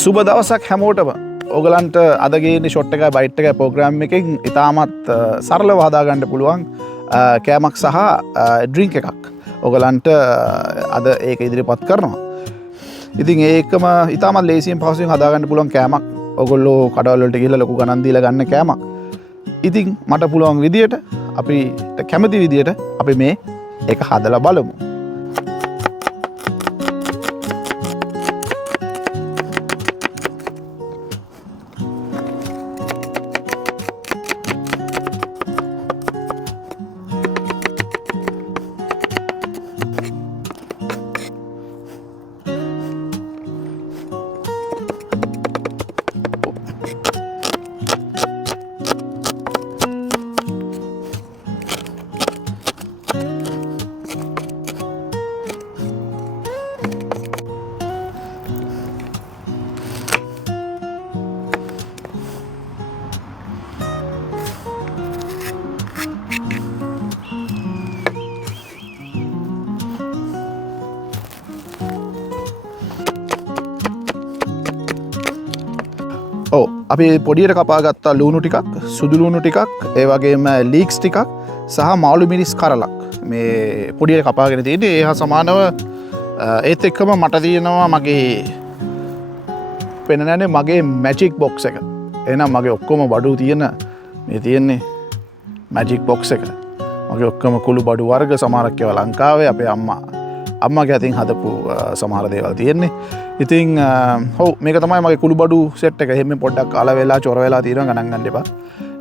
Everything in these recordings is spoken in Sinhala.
සුබ දවසක් හැමෝටම. ඔයගලන්ට අද ගේන්නේ ෂොට් එකයි බයිට් එකයි ප්‍රෝග්‍රෑම් එකෙන් ඉතාමත් සරලව හදාගන්න පුළුවන් කෑමක් සහ ඩ්‍රින්ක් එකක්. ඔයගලන්ට අද ඒක ඉදිරිපත් කරනවා. ඉතින් ඒකම ඉතාමත් ලේසියෙන් පහසුවෙන් හදාගන්න පුළුවන් කෑමක්. ඔයගොල්ලෝ කඩවල වලට ගිහලා ලොකු ගණන් දීලා ගන්න කෑමක්. ඉතින් මට පුළුවන් විදියට අපිට කැමති විදියට අපි මේ ඒක හදලා බලමු. අපි පොඩියට කපාගත්තා ලූණු ටිකක්, සුදු ලූණු ටිකක්, ඒ වගේම ලීක්ස් ටිකක් සහ මාළු මිරිස් කරලක් මේ පොඩියට කපාගෙන තියෙන්නේ. ඒ හා සමානව ඒත් එක්කම මට තියෙනවා මගේ පෙන්නන්නේ මගේ මැජික් බොක්ස් එක. එහෙනම් මගේ ඔක්කොම බඩු තියෙන මේ තියෙන්නේ මැජික් බොක්ස් එක. මගේ ඔක්කොම කුළු බඩු වර්ග සමහරක් ඒවා ලංකාවේ අපේ අම්මගේ අතින් හදපු සමහර දේවල් තියෙන්නේ. ඉතින් ඔව් මේක තමයි මගේ කුළු බඩු සෙට් එක. එහෙම පොඩ්ඩක් අල වෙලා චොර වෙලා තියෙනවා ගණන් ගන්න එපා.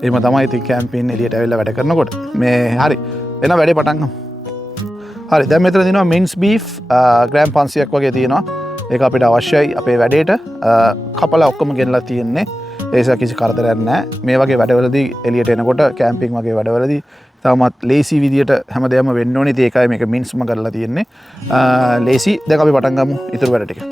එහෙම තමයි ඉතින් කැම්පේන් එළියට ඇවිල්ලා වැඩ කරනකොට මේ හරි එන වැඩේ පටන් ගමු. හරි දැන් මෙතන තියෙනවා මින්ස් බීෆ් ග්‍රෑම් 500ක් වගේ තියෙනවා. ඒක අපිට අවශ්‍යයි අපේ වැඩේට. කපලා ඔක්කොම ගෙනලා තියෙන්නේ. ඒ නිසා කිසි කරදරයක් නැහැ. මේ වගේ වැඩවලදී එළියට එනකොට කැම්පින් වගේ වැඩවලදී තාමත් ලේසි විදියට හැමදේම වෙන්න ඕනේ. ඉතින් ඒකයි මේක මින්ස්ම කරලා තියෙන්නේ. ලේසි. දැන් අපි පටන් ගමු ඊටු වැඩ ටික.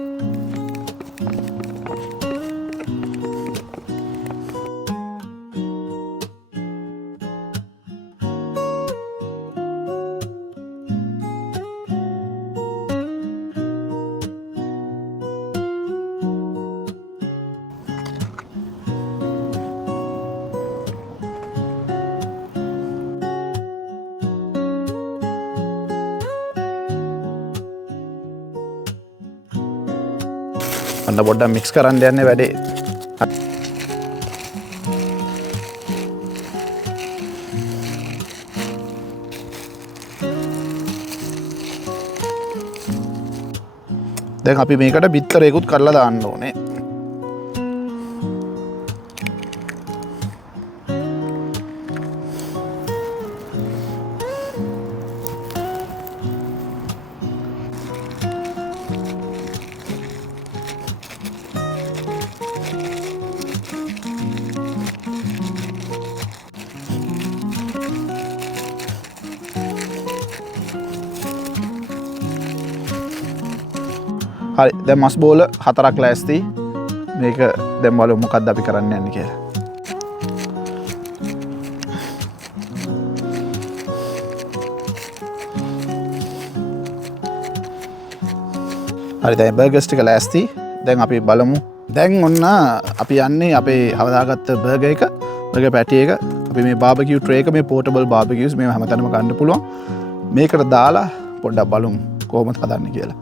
අන්න පොඩ්ඩක් මික්ස් කරන්න යන්නේ වැඩේ. දැන් අපි මේකට බිත්තරයකුත් කරලා දාන්න ඕනේ. හරි දැන් මස් බෝල 4ක් ලෑස්ති. මේක දැන් බලමු මොකක්ද අපි කරන්න යන්නේ කියලා. හරි දැන් බර්ගර්ස් ටික ලෑස්ති. දැන් අපි බලමු. දැන් ඔන්න අපි යන්නේ අපේ හදාගත්ත බර්ගර් එක, බර්ගර් පැටි එක. අපි මේ බාබකියු ට්‍රේ එක, මේ පෝටබල් බාබකියුස් මේ හැමතැනම ගන්න පුළුවන්. මේකට දාලා පොඩ්ඩක් බලමු කොහොමද හදන්නේ කියලා.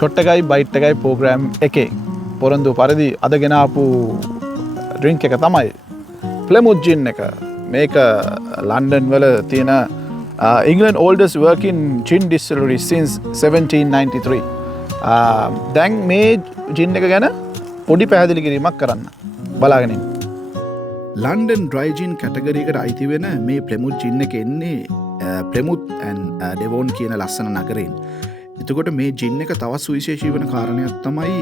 ෂොට් එකයි බයිට් එකයි ප්‍රෝග්‍රෑම් එකේ පොරොන්දු පරිදි අද ගෙනාපු ඩ්‍රින්ක් එක තමයි ප්ලෙමුත් ජින් එක. මේක ලන්ඩන් වල තියෙන England oldest working gin distillery since 1793. දැන් මේ ජින් එක ගැන පොඩි පැහැදිලි කිරීමක් කරන්න බලාගෙන ඉන්න. ලන්ඩන් ඩ්‍රයි ජින් කැටගරියකට අයිති වෙන මේ ප්ලෙමුත් ජින් එක එන්නේ ප්ලෙමුත් ඇන්ඩ් ඩෙවෝන් කියන ලස්සන නගරයෙන්. එතකොට මේ ජින් එක තවත් සුවිශේෂී වන කාරණයක් තමයි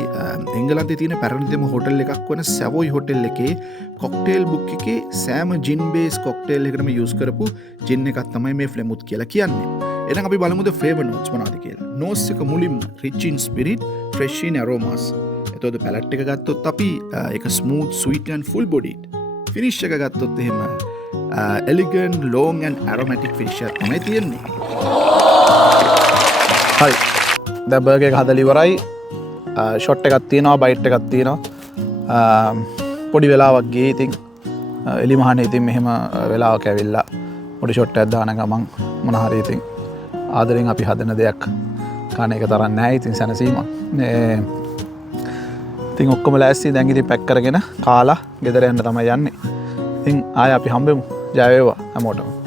එංගලන්තේ තියෙන පැරණිතම හොටල් එකක් වන සැවොයි හොටල් එකේ කොක්ටේල් බුක් එකේ සෑම ජින් බේස් කොක්ටේල් එකකටම යූස් කරපු ජින් එකක් තමයි මේ ෆ්ලෙමුත් කියලා කියන්නේ. එහෙනම් අපි බලමුද ෆ්ලේවර් නෝට්ස් මොනවද කියලා. නෝස් එක මුලින්ම rich in spirit, fresh in aromas. එතකොට පැලට් එක ගත්තොත් අපි ඒක smooth, sweet and full bodied. finish එක ගත්තොත් එහෙම elegant, long and aromatic finish එකක් තමයි තියෙන්නේ. හරි. දැන් බර්ගර් එක හදලා ඉවරයි. ෂොට් එකක් තියෙනවා, බයිට් එකක් තියෙනවා. පොඩි වෙලාවක් ගියේ ඉතින් එලි මහනේ ඉතින් මෙහෙම වෙලාවක ඇවිල්ලා පොඩි ෂොට් එකක් දාන ගමන් මොන හරි ඉතින් ආදරෙන් අපි හදන දෙයක් කන එක තරම් නැහැ ඉතින් සැනසීමක්. ඉතින් ඔක්කොම ලෑස්ති දැන් ඉතින් පැක් කරගෙන කාලා ගෙදර යන්න තමයි යන්නේ. ඉතින් ආයෙ අපි හම්බෙමු. ජය වේවා හැමෝටම.